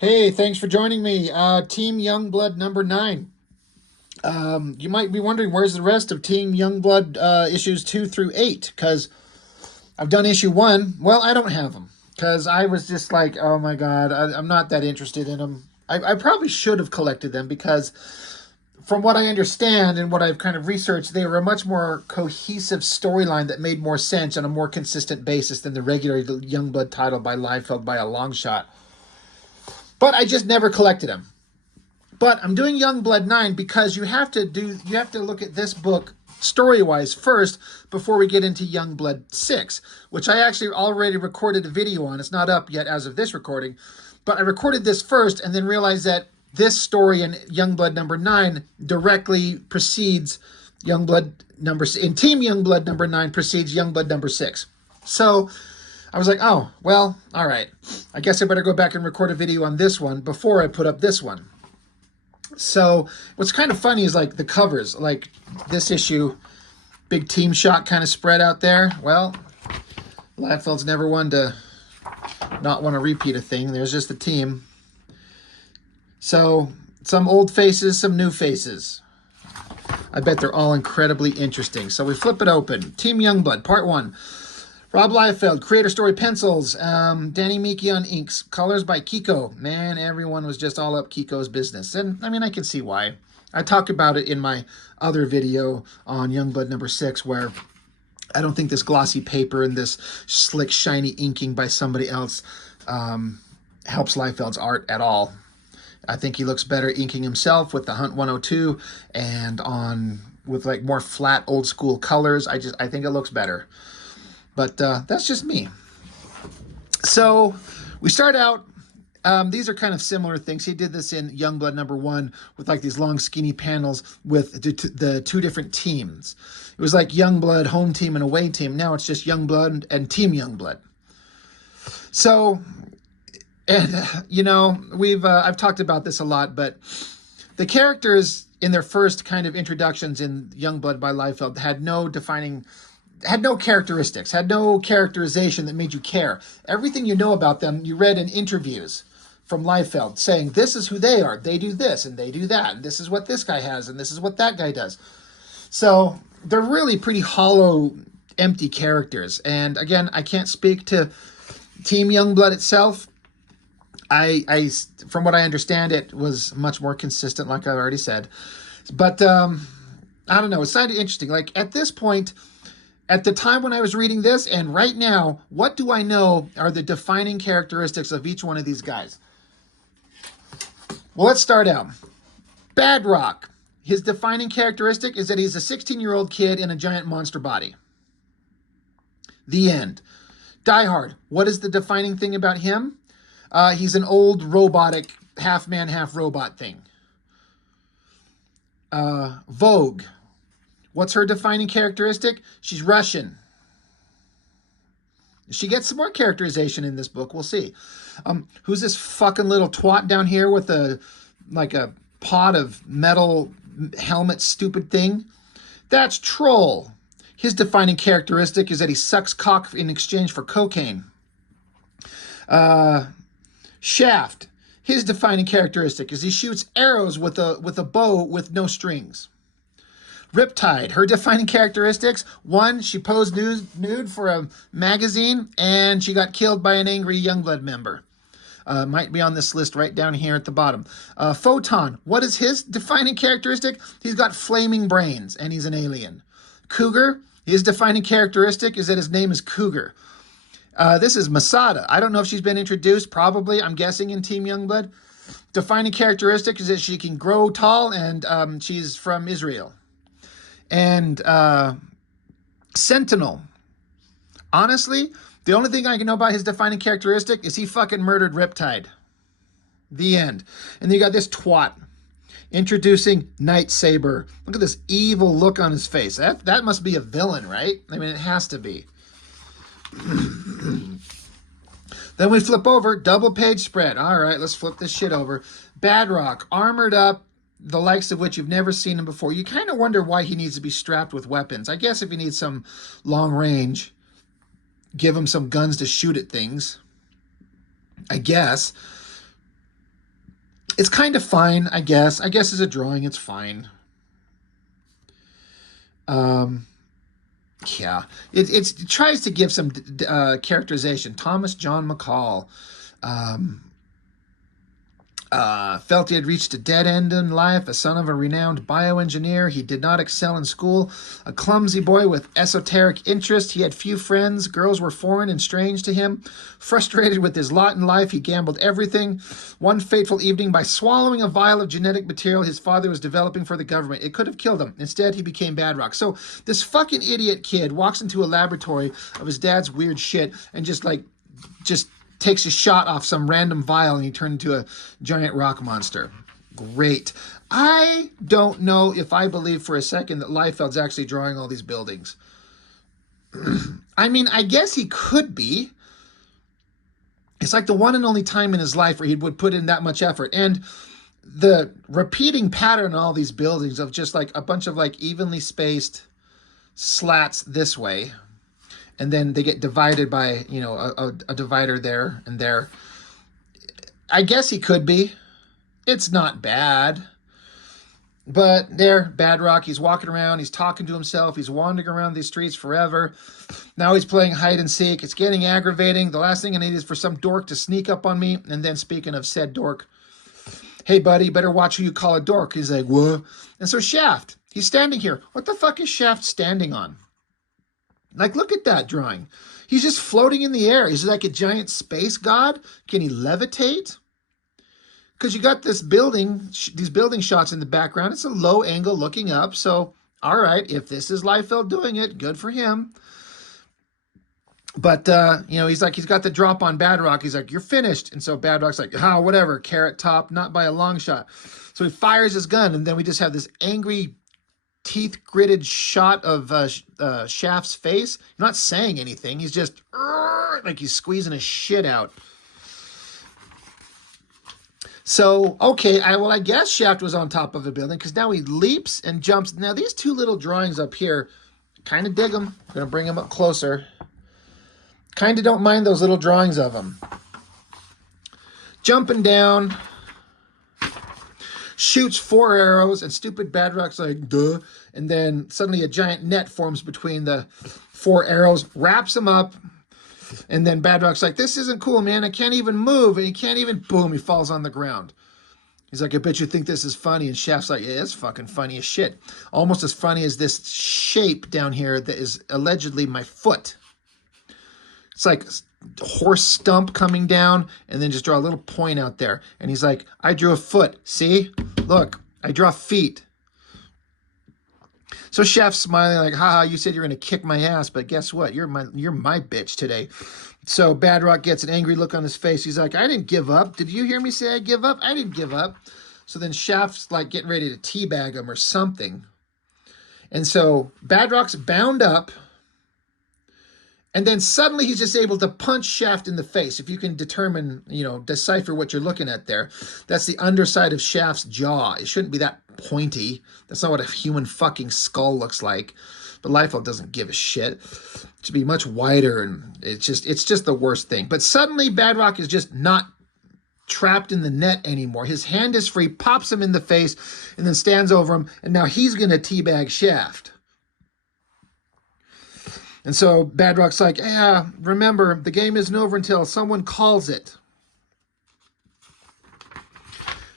Hey, thanks for joining me. Team Youngblood number 9. You might be wondering where's the rest of Team Youngblood issues 2 through 8, because I've done issue 1. Well, I don't have them, because I was just like, oh my god, I'm not that interested in them. I probably should have collected them, because from what I understand and what I've kind of researched, they were a much more cohesive storyline that made more sense on a more consistent basis than the regular Youngblood title by Liefeld by a long shot. But I just never collected them. But I'm doing Youngblood 9 because you have to look at this book story-wise first before we get into Youngblood 6, which I actually already recorded a video on. It's not up yet as of this recording, but I recorded this first and then realized that this story in Youngblood number 9 directly precedes Team Youngblood number 9 precedes Youngblood number 6. So I was like, oh, well, all right. I guess I better go back and record a video on this one before I put up this one. So what's kind of funny is like the covers, like this issue, big team shot kind of spread out there. Well, Liefeld's never one to not want to repeat a thing. There's just the team. So some old faces, some new faces. I bet they're all incredibly interesting. So we flip it open. Team Youngblood, Part 1. Rob Liefeld, creator story pencils. Danny Miki on inks. Colors by Kiko. Man, everyone was just all up Kiko's business. And, I mean, I can see why. I talked about it in my other video on Youngblood number 6, where I don't think this glossy paper and this slick, shiny inking by somebody else helps Liefeld's art at all. I think he looks better inking himself with the Hunt 102 and with like more flat, old-school colors. I think it looks better. But that's just me. So we start out, these are kind of similar things. He did this in Youngblood number 1 with like these long skinny panels with the two different teams. It was like Youngblood, home team and away team. Now it's just Youngblood and Team Youngblood. So, and I've talked about this a lot, but the characters in their first kind of introductions in Youngblood by Liefeld had no characteristics, had no characterization that made you care. Everything you know about them, you read in interviews from Liefeld saying, this is who they are. They do this and they do that. And this is what this guy has and this is what that guy does. So they're really pretty hollow, empty characters. And again, I can't speak to Team Youngblood itself. From what I understand, it was much more consistent, like I've already said. But I don't know. It's kind of interesting. Like at this point, at the time when I was reading this and right now, what do I know are the defining characteristics of each one of these guys? Well, let's start out. Badrock. His defining characteristic is that he's a 16-year-old kid in a giant monster body. The end. Die Hard. What is the defining thing about him? He's an old robotic, half-man, half-robot thing. Vogue. What's her defining characteristic? She's Russian. She gets some more characterization in this book. We'll see. Who's this fucking little twat down here with a pot of metal helmet stupid thing? That's Troll. His defining characteristic is that he sucks cock in exchange for cocaine. Shaft. His defining characteristic is he shoots arrows with a bow with no strings. Riptide, her defining characteristics: 1, she posed nude for a magazine, and she got killed by an angry Youngblood member. Might be on this list right down here at the bottom. Photon, what is his defining characteristic? He's got flaming brains, and he's an alien. Cougar, his defining characteristic is that his name is Cougar. This is Masada. I don't know if she's been introduced, probably, I'm guessing, in Team Youngblood. Defining characteristic is that she can grow tall, and she's from Israel. And Sentinel. Honestly, the only thing I can know about his defining characteristic is he fucking murdered Riptide. The end. And then you got this twat introducing Night Saber. Look at this evil look on his face. That must be a villain, right? I mean, it has to be. Then we flip over, double page spread. All right, let's flip this shit over. Badrock, armored up, the likes of which you've never seen him before. You kind of wonder why he needs to be strapped with weapons. I guess if he needs some long range, give him some guns to shoot at things. I guess. It's kind of fine, I guess. I guess as a drawing, it's fine. Yeah, it tries to give some characterization. Thomas John McCall. Um, felt he had reached a dead end in life. A son of a renowned bioengineer, he did not excel in school. A clumsy boy with esoteric interests, he had few friends. Girls were foreign and strange to him. Frustrated with his lot in life, he gambled everything. One fateful evening, by swallowing a vial of genetic material his father was developing for the government, it could have killed him. Instead, he became Badrock. So this fucking idiot kid walks into a laboratory of his dad's weird shit and just takes a shot off some random vial and he turned into a giant rock monster. Great. I don't know if I believe for a second that Liefeld's actually drawing all these buildings. I mean, I guess he could be. It's like the one and only time in his life where he would put in that much effort. And the repeating pattern in all these buildings of just like a bunch of like evenly spaced slats this way, and then they get divided by, you know, a divider there and there. I guess he could be. It's not bad. But there, Badrock, he's walking around, he's talking to himself, he's wandering around these streets forever. Now he's playing hide and seek. It's getting aggravating. The last thing I need is for some dork to sneak up on me. And then speaking of said dork, hey, buddy, better watch who you call a dork. He's like, what? And so Shaft, he's standing here. What the fuck is Shaft standing on? Like, look at that drawing. He's just floating in the air. He's like a giant space god. Can he levitate? Because you got this building, these building shots in the background. It's a low angle looking up. So, all right, if this is Liefeld doing it, good for him. But, you know, he's got the drop on Badrock. He's like, you're finished. And so Badrock's like, whatever, carrot top, not by a long shot. So he fires his gun, and then we just have this angry teeth gritted shot of Shaft's face. I'm not saying anything. He's just like he's squeezing his shit out. So, okay, I guess Shaft was on top of a building because now he leaps and jumps. Now, these two little drawings up here, kind of dig them. I'm going to bring them up closer. Kind of don't mind those little drawings of him. Jumping down. Shoots 4 arrows, and stupid Badrock's like, duh. And then suddenly a giant net forms between the 4 arrows, wraps him up. And then Badrock's like, this isn't cool, man. I can't even move. And he can't even, boom, he falls on the ground. He's like, I bet you think this is funny. And Shaft's like, yeah, it's fucking funny as shit. Almost as funny as this shape down here that is allegedly my foot. It's like horse stump coming down, and then just draw a little point out there. And he's like, I drew a foot. See? Look, I draw feet. So Shaft's smiling like, haha, you said you're going to kick my ass, but guess what? You're my bitch today. So Badrock gets an angry look on his face. He's like, I didn't give up. Did you hear me say I give up? I didn't give up. So then Shaft's like getting ready to teabag him or something. And so Badrock's bound up. And then suddenly he's just able to punch Shaft in the face. If you can determine, you know, decipher what you're looking at there. That's the underside of Shaft's jaw. It shouldn't be that pointy. That's not what a human fucking skull looks like. But Liefeld doesn't give a shit. It should be much wider, and it's just the worst thing. But suddenly Badrock is just not trapped in the net anymore. His hand is free, pops him in the face, and then stands over him, and now he's going to teabag Shaft. And so Badrock's like, yeah, remember, the game isn't over until someone calls it.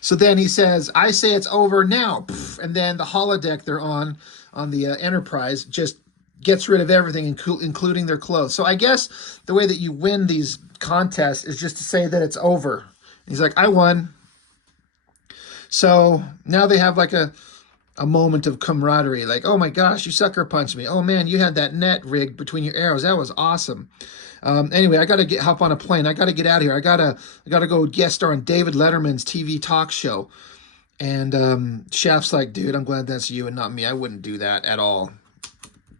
So then he says, I say it's over now. And then the holodeck they're on the Enterprise just gets rid of everything, including their clothes. So I guess the way that you win these contests is just to say that it's over. And he's like, I won. So now they have like a moment of camaraderie, like, oh my gosh, you sucker punched me. Oh man, you had that net rigged between your arrows. That was awesome. Anyway, I gotta hop on a plane. I gotta get out of here. I gotta go guest star on David Letterman's TV talk show. And Shaft's like, dude, I'm glad that's you and not me. I wouldn't do that at all.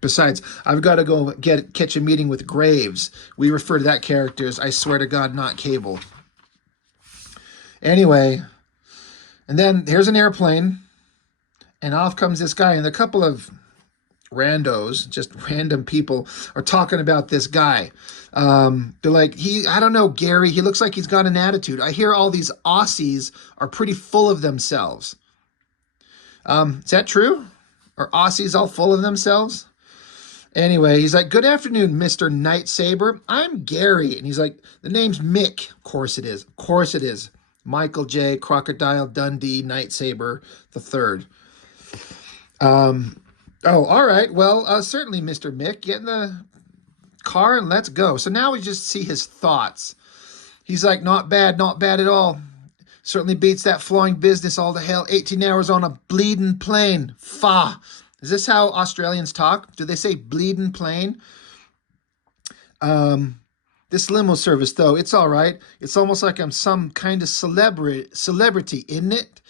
Besides, I've got to go catch a meeting with Graves. We refer to that character as, I swear to God, not Cable. Anyway, and then here's an airplane. And off comes this guy, and a couple of randos, just random people, are talking about this guy. They're like, I don't know, Gary, he looks like he's got an attitude. I hear all these Aussies are pretty full of themselves. Is that true? Are Aussies all full of themselves? Anyway, he's like, good afternoon, Mr. Night Saber. I'm Gary. And he's like, the name's Mick. Of course it is. Of course it is. Michael J. Crocodile Dundee Night Saber the third. Oh, all right. Well, certainly, Mr. Mick. Get in the car and let's go. So now we just see his thoughts. He's like, not bad at all. Certainly beats that flying business all to hell. 18 hours on a bleeding plane. Fa. Is this how Australians talk? Do they say bleeding plane? This limo service, though, it's all right. It's almost like I'm some kind of celebrity, isn't it?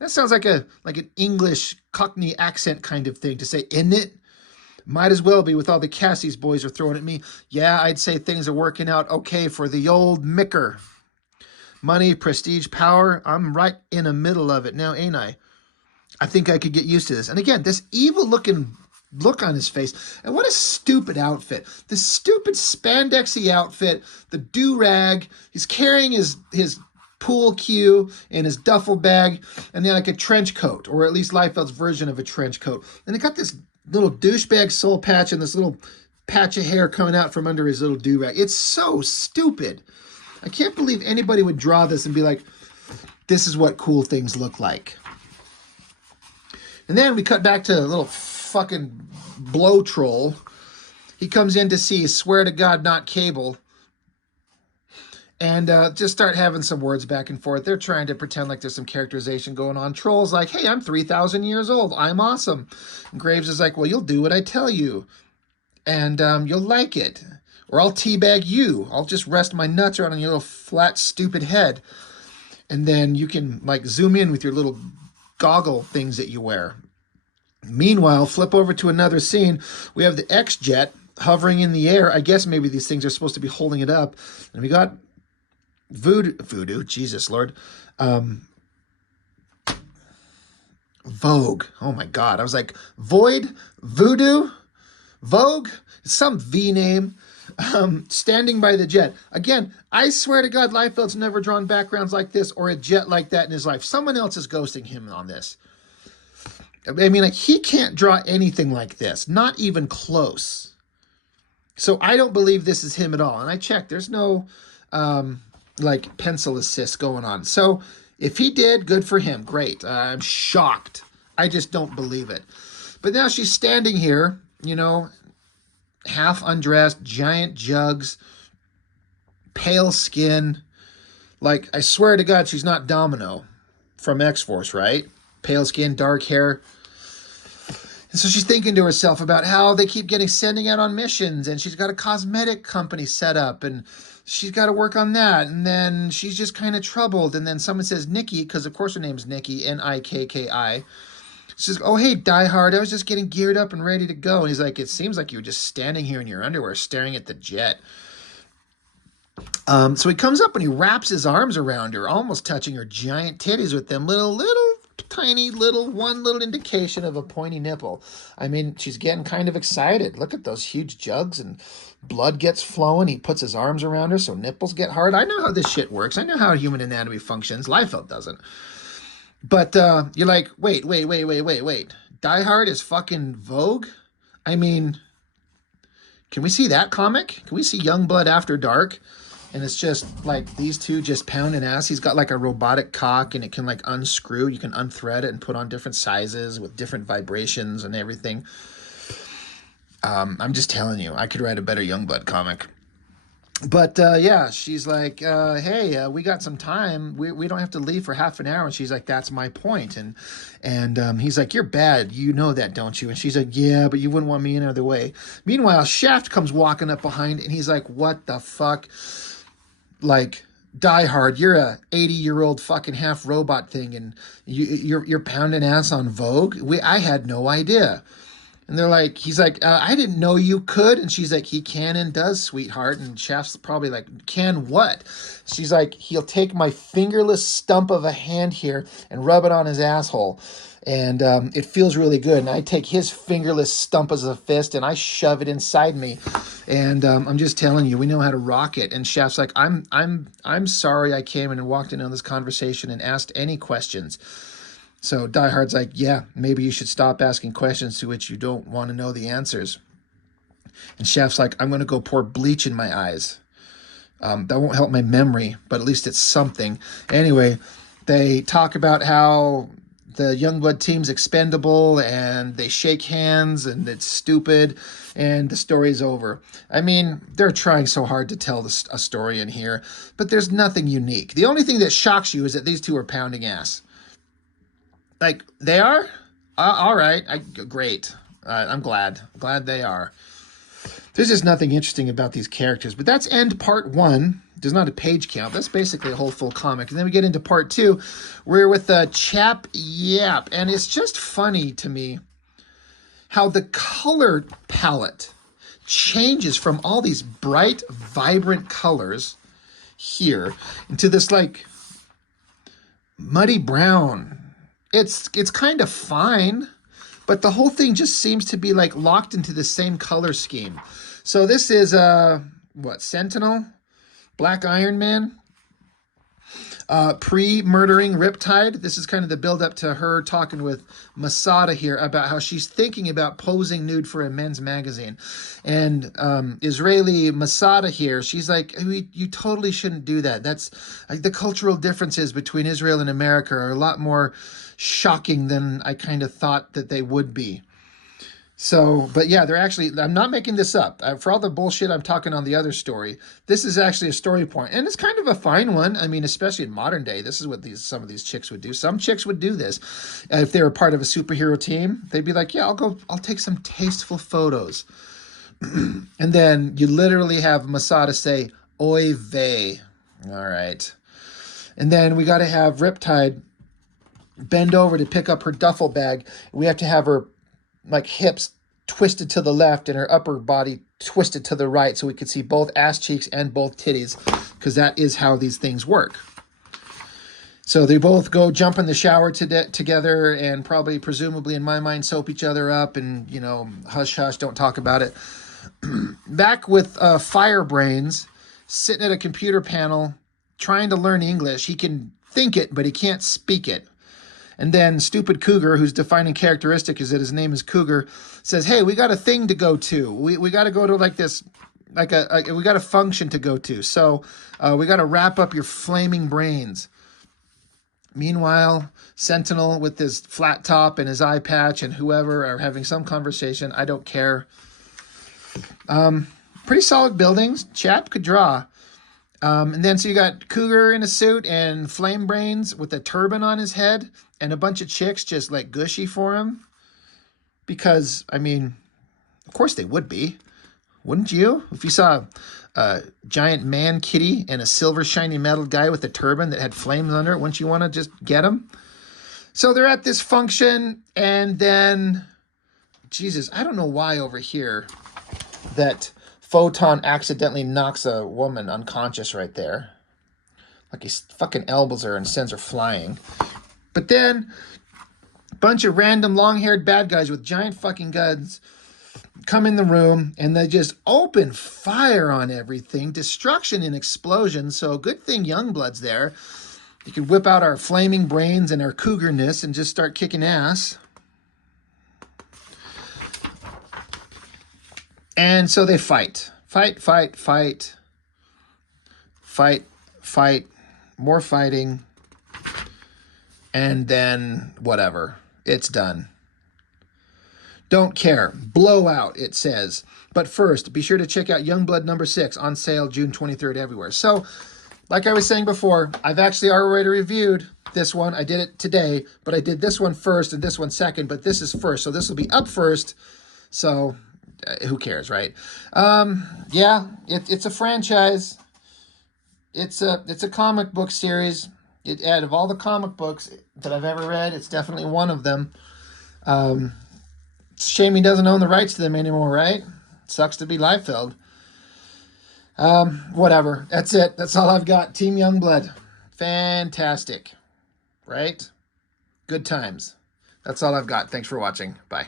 That sounds like an English Cockney accent kind of thing to say, isn't it? Might as well be with all the Cassie's boys are throwing at me. Yeah, I'd say things are working out okay for the old Micker. Money, prestige, power, I'm right in the middle of it now, ain't I? I think I could get used to this. And again, this evil-looking look on his face. And what a stupid outfit. This stupid spandexy outfit, the do-rag. He's carrying his pool cue in his duffel bag, and then like a trench coat, or at least Liefeld's version of a trench coat. And he got this little douchebag soul patch and this little patch of hair coming out from under his little do-rag. It's so stupid. I can't believe anybody would draw this and be like, this is what cool things look like. And then we cut back to a little fucking blow troll. He comes in to see Swear to God Not Cable. And just start having some words back and forth. They're trying to pretend like there's some characterization going on. Troll's like, hey, I'm 3,000 years old. I'm awesome. And Graves is like, well, you'll do what I tell you. And you'll like it. Or I'll teabag you. I'll just rest my nuts around on your little flat, stupid head. And then you can like zoom in with your little goggle things that you wear. Meanwhile, flip over to another scene. We have the X-Jet hovering in the air. I guess maybe these things are supposed to be holding it up. And we got Voodoo, Jesus Lord. Vogue. Oh my God. I was like, Void? Voodoo? Vogue? Some V name. Standing by the jet. Again, I swear to God, Liefeld's never drawn backgrounds like this or a jet like that in his life. Someone else is ghosting him on this. I mean, like, he can't draw anything like this. Not even close. So I don't believe this is him at all. And I checked. There's no, like, pencil assist going on. So if he did, good for him. Great. I'm shocked. I just don't believe it. But now she's standing here, you know, half undressed, giant jugs, pale skin. Like, I swear to God, she's not Domino from X-Force, right? Pale skin, dark hair. And so she's thinking to herself about how they keep sending out on missions, and she's got a cosmetic company set up, and she's got to work on that. And then she's just kind of troubled. And then someone says Nikki, because of course her name's Nikki, Nikki. She says, oh, hey, Die Hard, I was just getting geared up and ready to go. And he's like, it seems like you were just standing here in your underwear staring at the jet. So he comes up and he wraps his arms around her, almost touching her giant titties with them little tiny one little indication of a pointy nipple. I mean, she's getting kind of excited. Look at those huge jugs, and blood gets flowing. He puts his arms around her so nipples get hard. I know how this shit works. I know how human anatomy functions. Liefeld doesn't. But you're like, wait. Die Hard is fucking Vogue? I mean, can we see that comic? Can we see Youngblood After Dark? And it's just like these two just pounding ass. He's got like a robotic cock, and it can like unscrew. You can unthread it and put on different sizes with different vibrations and everything. I'm just telling you, I could write a better Youngblood comic. But yeah, she's like, hey, we got some time. We don't have to leave for half an hour. And she's like, that's my point. And he's like, you're bad. You know that, don't you? And she's like, yeah, but you wouldn't want me any other way. Meanwhile, Shaft comes walking up behind, and he's like, what the fuck? Like, Die Hard, you're a 80-year-old fucking half robot thing, and you're pounding ass on Vogue? I had no idea. And they're like, he's like, I didn't know you could. And she's like, he can and does, sweetheart. And Shaft's probably like, can what? She's like, he'll take my fingerless stump of a hand here and rub it on his asshole. And it feels really good. And I take his fingerless stump as a fist and I shove it inside me. And I'm just telling you, we know how to rock it. And Shaft's like, I'm sorry I came in and walked in on this conversation and asked any questions. So Die Hard's like, yeah, maybe you should stop asking questions to which you don't want to know the answers. And Shaft's like, I'm going to go pour bleach in my eyes. That won't help my memory, but at least it's something. Anyway, they talk about how the Youngblood team's expendable and they shake hands and it's stupid and the story's over. I mean, they're trying so hard to tell a story in here, but there's nothing unique. The only thing that shocks you is that these two are pounding ass. Like, they are? All right. Great. I'm glad. Glad they are. There's just nothing interesting about these characters. But that's end part 1. There's not a page count. That's basically a whole full comic. And then we get into part 2. We're with Chap Yap. And it's just funny to me how the color palette changes from all these bright, vibrant colors here into this, like, muddy brown. It's kind of fine, but the whole thing just seems to be, like, locked into the same color scheme. So this is, Sentinel? Black Iron Man? Pre-murdering Riptide. This is kind of the build-up to her talking with Masada here about how she's thinking about posing nude for a men's magazine. And Israeli Masada here, she's like, you totally shouldn't do that. That's like, the cultural differences between Israel and America are a lot more shocking than I kind of thought that they would be. So, but yeah, they're actually, I'm not making this up. For all the bullshit I'm talking on the other story, this is actually a story point. And it's kind of a fine one. I mean, especially in modern day, this is what some of these chicks would do. Some chicks would do this. If they were part of a superhero team, they'd be like, yeah, I'll take some tasteful photos. And then you literally have Masada say, oy vey. All right. And then we got to have Riptide bend over to pick up her duffel bag. We have to have her, like, hips twisted to the left and her upper body twisted to the right so we could see both ass cheeks and both titties, because that is how these things work. So they both go jump in the shower together and probably, presumably in my mind, soap each other up and, hush, hush, don't talk about it. Back with Firebrains, sitting at a computer panel, trying to learn English. He can think it, but he can't speak it. And then Stupid Cougar, whose defining characteristic is that his name is Cougar, says, hey, we got a thing to go to. We got to go to like this, we got a function to go to. So we got to wrap up your flaming brains. Meanwhile, Sentinel with his flat top and his eye patch and whoever are having some conversation. I don't care. Pretty solid buildings. Chap could draw. And then so you got Cougar in a suit and Flame Brains with a turban on his head and a bunch of chicks just like gushy for him. Because, I mean, of course they would be. Wouldn't you? If you saw a giant man kitty and a silver shiny metal guy with a turban that had flames under it, wouldn't you want to just get him? So they're at this function and then, Jesus, I don't know why over here that Photon accidentally knocks a woman unconscious right there. Like he fucking elbows her and sends her flying. But then a bunch of random long-haired bad guys with giant fucking guns come in the room and they just open fire on everything. Destruction and explosion. So good thing Youngblood's there. You can whip out our flaming brains and our cougarness and just start kicking ass. And so they fight. Fight, more fighting, and then whatever. It's done. Don't care. Blowout, it says. But first, be sure to check out Youngblood number 6 on sale June 23rd everywhere. So, like I was saying before, I've actually already reviewed this one. I did it today, but I did this one first and this one second, but this is first. So this will be up first. So who cares, right? Yeah, it's a franchise. It's a comic book series. Out of all the comic books that I've ever read, it's definitely one of them. It's a shame he doesn't own the rights to them anymore, right? Sucks to be Liefeld. Whatever. That's it. That's all I've got. Team Youngblood. Fantastic. Right? Good times. That's all I've got. Thanks for watching. Bye.